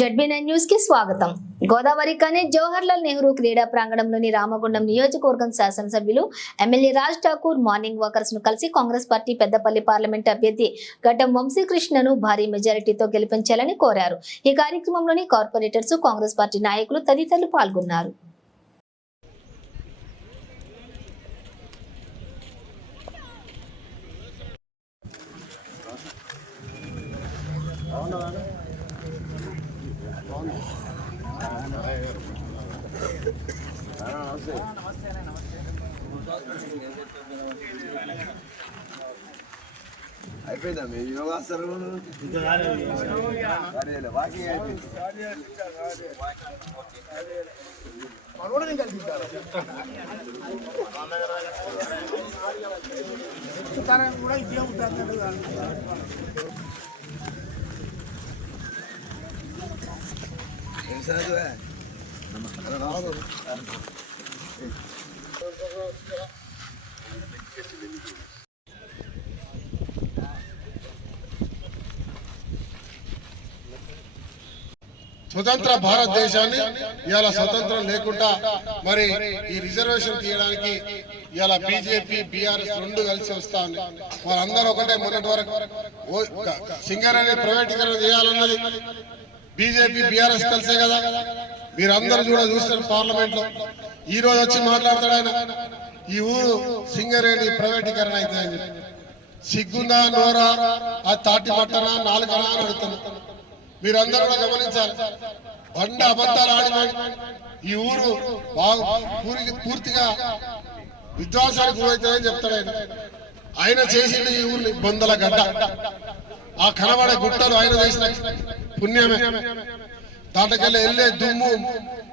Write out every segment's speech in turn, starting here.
జడ్బీ9 news కి స్వాగతం. గోదావరి కనే జవహర్లాల్ నెహ్రూ క్రీడా ప్రాంగణంలోని రామగుండం నియోజకవర్గం శాసనసభ్యులు MLA Raj Thakur morning walkers ను కలిసి కాంగ్రెస్ పార్టీ పెద్దపల్లి పార్లమెంట్ అభ్యర్థి గడ్డం వంశీకృష్ణను భారీ మెజారిటీతో గెలిపించాలని కోరారు. ఈ కార్యక్రమంలోని కార్పొరేటర్స్, కాంగ్రెస్ పార్టీ నాయకులు తదితరులు పాల్గొన్నారు. అయిపోయిందా మీ యోగాసనం వాకింగ్ అయిపోయింది. కూడా ఇట్లా ఉంటుంది. స్వతంత్ర భారతదేశాన్ని ఇవాళ స్వతంత్రం లేకుండా మరి ఈ రిజర్వేషన్ తీయడానికి ఇవాళ బీజేపీ, బీఆర్ఎస్ రెండు కలిసి వస్తా ఉంది. వాళ్ళందరూ ఒకటే. మొన్నటి వరకు సింగరేణి ప్రైవేటీకరణ చేయాలన్నది బీజేపీ, బీఆర్ఎస్ కలిసే కదా. మీరందరూ కూడా చూస్తారు పార్లమెంట్ లో. ఈ రోజు వచ్చి మాట్లాడతాడు ఆయన, ఈ ఊరు సింగరేణి ప్రైవేటీకరణ అయితే అని చెప్పి. సిగ్గుందా నోరా, అది తాటి పట్టనా నాలుగనా అని అడుగుతున్నా. మీరందరూ కూడా గమనించాలి. బండ అబద్ధాలు ఆడి ఈ ఊరు పూర్తిగా విధ్వంసానికి గురవుతుందని చెప్తాడు ఆయన. ఆయన చేసింది ఈ ఊరిని బొందల గడ్డ. ఆ కనబడే గుట్టలు ఆయన చేసిన పుణ్యమే. దాంట్లోకెళ్ళి వెళ్ళే దుమ్ము,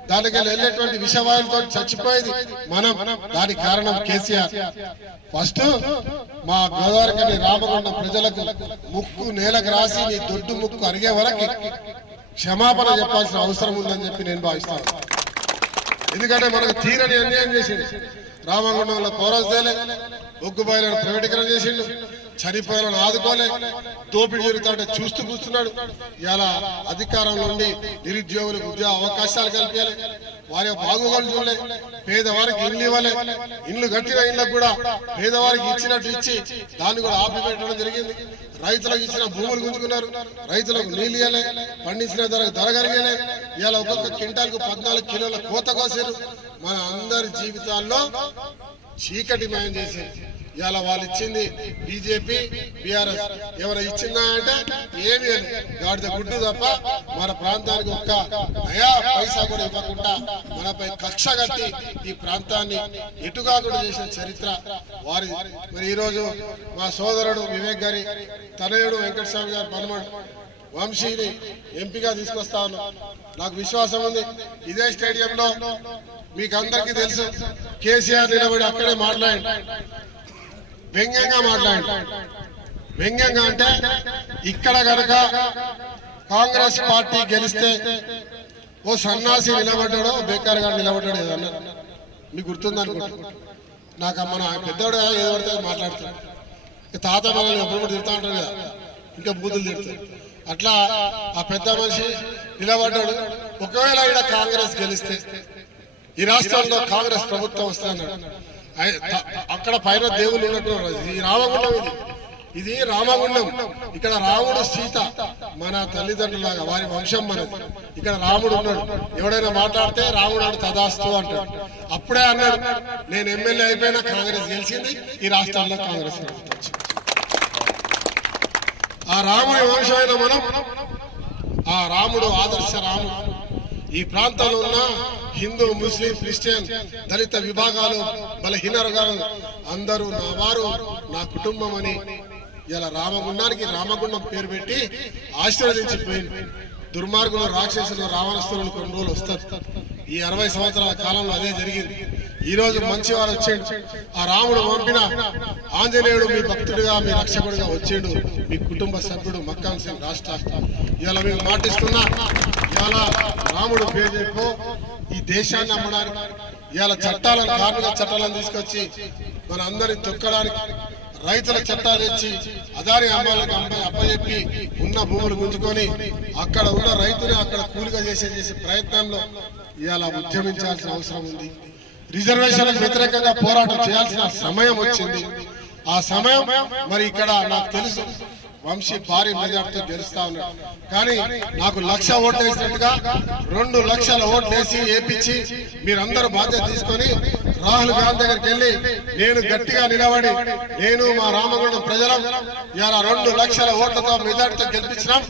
దాంట్లోకెళ్ళి వెళ్ళేటువంటి విషవాయులతో చచ్చిపోయేది మనం. దానికి కారణం కేసీఆర్. ఫస్ట్ మా గోదావరి రామగుండం ప్రజలకు ముక్కు నేలకు రాసి నీ దొడ్డు ముక్కు అరిగే వరకు క్షమాపణ చెప్పాల్సిన అవసరం ఉందని చెప్పి నేను భావిస్తాను. ఎందుకంటే మనకు తీరని అన్యాయం చేసింది. రామగుండంలో పౌరస్తేలే, ఒగ్గుబాయిలను ప్రైవేటీకరణ చేసిండు, చనిపోయాలను ఆదుకోలే, దోపిడీ జరుగుతుంటే చూస్తూ కూర్చున్నాడు. ఇలా అధికారంలో ఉండి నిరుద్యోగులకు ఉద్యోగ అవకాశాలు కల్పించాలి, వారి బాగోగులు చూడలే, పేదవారికి ఇల్లు ఇవ్వలే, ఇల్లు కట్టిన ఇళ్లకు కూడా పేదవారికి ఇచ్చినట్టు ఇచ్చి దాన్ని కూడా ఆపిపెట్టడం జరిగింది. రైతులకు ఇచ్చిన భూములు గుంజుకున్నారు, రైతులకు నీళ్ళు ఇవ్వలే, పండించిన ధర కలిగలే. ఇలా ఒక్కొక్క క్వింటాల్కు 14 కిలోల కోత కోసారు. మన అందరి జీవితాల్లో చీకటి మయం చేసేది. ఇవాళ వాళ్ళు ఇచ్చింది బీజేపీ, బీఆర్ఎస్. ఎవరు ఇచ్చిందా అంటే ఏమి గాడిద గుడ్డు తప్ప మన ప్రాంతానికి ఒక్క నయా పైసా కూడా ఇవ్వకుండా మనపై కక్ష కట్టి ఈ ప్రాంతాన్ని ఎటుకాకుండా చేసిన చరిత్ర వారి. మరి ఈరోజు మా సోదరుడు వివేక్ గారి తనయుడు వెంకటస్వామి గారు పనమడు వంశీని ఎంపీగా తీసుకొస్తా ఉన్నాం. నాకు విశ్వాసం ఉంది, ఇదే స్టేడియంలో మీకు అందరికీ తెలుసు, కేసీఆర్ నిలబడి అక్కడే మాట్లాడి వ్యంగ్యంగా మాట్లాడి. వ్యంగ్యంగా అంటే ఇక్కడ కనుక కాంగ్రెస్ పార్టీ గెలిస్తే ఓ సన్నాసి నిలబడ్డాడో, బేకార్ గారు నిలబడ్డాడు ఏదన్నా మీకు గుర్తుందనుకుంటా. నాకు మన పెద్దవాడు ఏదో పడితే మాట్లాడుతాడు. తాత మనల్ని ఎప్పుడు కూడా తిడతా ఉంటాడు కదా, ఇంకా బూతులు తిడతాడు. అట్లా ఆ పెద్ద మనిషి నిలబడ్డాడు. ఒకవేళ ఇక్కడ కాంగ్రెస్ గెలిస్తే ఈ రాష్ట్రంలో కాంగ్రెస్ ప్రభుత్వం వస్తున్నాడు. అక్కడ పైన దేవుళ్ళు ఉన్నట్టు ఈ రామగుండం, ఇది రామగుండం. ఇక్కడ రాముడు, సీత మన తల్లిదండ్రులాగా, వారి వంశం మనది. ఇక్కడ రాముడు ఉన్నాడు. ఎవడైనా మాట్లాడితే రాముడు అని తదాస్తు అంటాడు. అప్పుడే అన్నాడు, నేను ఎమ్మెల్యే అయిపోయినా కాంగ్రెస్ గెలిచింది, ఈ రాష్ట్రాల్లో కాంగ్రెస్ ప్రభుత్వం వచ్చింది. ఆ రాముడి వంశమైన మనం, ఆ రాముడు ఆదర్శ రాముడు. ఈ ప్రాంతంలో ఉన్న హిందూ, ముస్లిం, క్రిస్టియన్, దళిత విభాగాలు, బలహీన వర్గాలు అందరూ నా వారు, నా కుటుంబం అని ఇలా రామగుండానికి రామగుండం పేరు పెట్టి ఆశీర్వదించిపోయింది. దుర్మార్గులు, రాక్షసులు, రావణస్తులు కొన్ని రోజులు వస్తారు. ఈ 60 సంవత్సరాల కాలంలో అదే జరిగింది. ఈ రోజు మంచి వారు వచ్చాడు. ఆ రాముడు పంపిన ఆంజనేయుడు మీ భక్తుడిగా, మీ రక్షకుడిగా వచ్చాడు. మీ కుటుంబ సభ్యుడు మక్కాం సింగ్ రాష్ట్ర. ఇలా మీకు మాటిస్తున్నా, ఇలా రాముడు పేరు చెప్పు ఈ దేశాన్ని అమ్మడానికి, ఇవాళ చట్టాలను, కార్మిక చట్టాలను తీసుకొచ్చి మన అందరిని తొక్కడానికి, రైతుల చట్టాలు ఇచ్చి అదాని అమ్మాలకు అప్పచెప్పి ఉన్న భూములు గుంజుకొని అక్కడ ఉన్న రైతుని అక్కడ కూలిగా చేసే ప్రయత్నంలో ఇవాళ ఉద్యమించాల్సిన అవసరం ఉంది. రిజర్వేషన్లకు వ్యతిరేకంగా పోరాటం చేయాల్సిన సమయం వచ్చింది. ఆ సమయం మరి ఇక్కడ నాకు తెలుసు వంశీ భారీ మెజార్టీతో గెలుస్తా ఉన్నాడు. కానీ నాకు 1,00,000 ఓట్లు వేసినట్టుగా 2 లక్షల ఓట్లు వేసి ఏపించి మీరందరూ బాధ్యత తీసుకొని రాహుల్ గాంధీ దగ్గరికి వెళ్ళి నేను గట్టిగా నిలబడి నేను మా రామగుండం ప్రజలు ఇలా 2 లక్షల ఓట్లతో మెజార్టీతో గెలిపించినాం.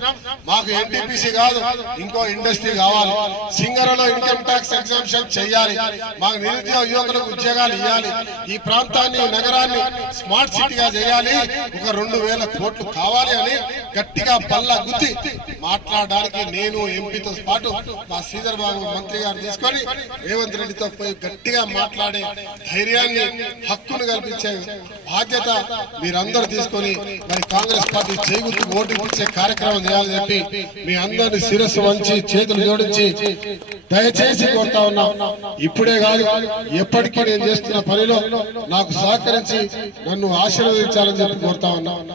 మాకు ఎన్టీపీసీ కాదు ఇంకో ఇండస్ట్రీ కావాలి, సింగరలో ఇన్కమ్ ట్యాక్స్ ఎగ్జామ్షన్ చేయాలి, మాకు నిరుద్యోగ యువకులకు ఉద్యోగాలు ఇవ్వాలి, ఈ ప్రాంతాన్ని నగరాన్ని స్మార్ట్ సిటీగా చేయాలి, ఒక 2,000 కోట్లు కావాలి అని గట్టిగా బల్ల గుద్ది మాట్లాడడానికి నేను ఎంపీతో పాటు మా శ్రీధర్ బాబు మంత్రి గారు తీసుకొని రేవంత్ రెడ్డితో పోయి గట్టిగా మాట్లాడే ధైర్యాన్ని హక్కును కల్పించే బాధ్యత మీరందరూ తీసుకొని మరి కాంగ్రెస్ పార్టీ చేగుర్తు ఓటు ఇచ్చే కార్యక్రమం చేయాలని చెప్పి మీ అందరినీ శిరస్సు వంచి చేతులు జోడించి దయచేసి కోరుతా ఉన్నా. ఇప్పుడే కాదు ఎప్పటికీ నేను చేస్తున్న పనిలో నాకు సహకరించి నన్ను ఆశీర్వదించాలని చెప్పి కోరుతా ఉన్నా.